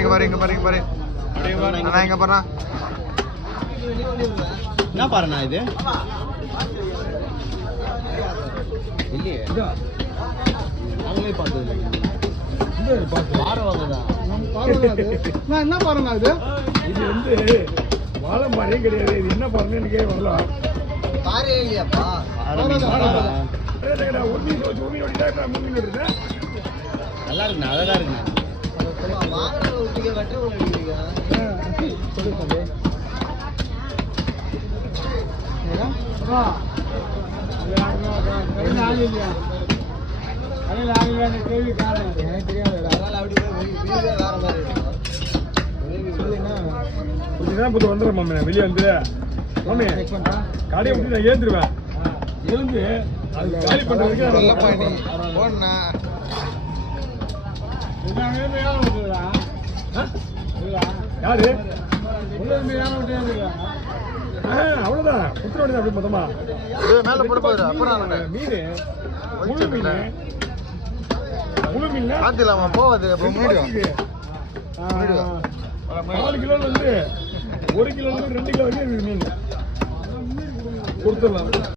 இங்க பாரு இங்க பாரு இங்க பாரு அண்ணா இங்க பாருண்ணா. என்ன பாருண்ணா இது இல்லையே நாங்களே பார்த்தது என்ன பாருங்க இது இது வந்து வாழை மரம் கிடையாது. இது என்ன பாருன்னு எனக்கே வரலாம். பாரே இல்லையாப்பா நல்லா இருக்குண்ணா அழகா இருக்குண்ணா வந்துடுறேன் மாமே. வெளியே வந்து மாமே கடையை விட்டு நான் ஏந்துருவேன். எழுந்து அது காலி பண்ற வரைக்கும் யாரு அவ்வளவுதான் புத்திர வண்டி அப்படி மொத்தமா மேல போட போகுது. அப்புறம் மீன் முழு மீன் முழு மீன் பாத்துலாமா போவாது. அப்புறம் முன்னாடி 4 கிலோல இருந்து 1 கிலோல இருந்து 2 கிலோ வரைக்கும் மீன் கொடுத்துடலாம்.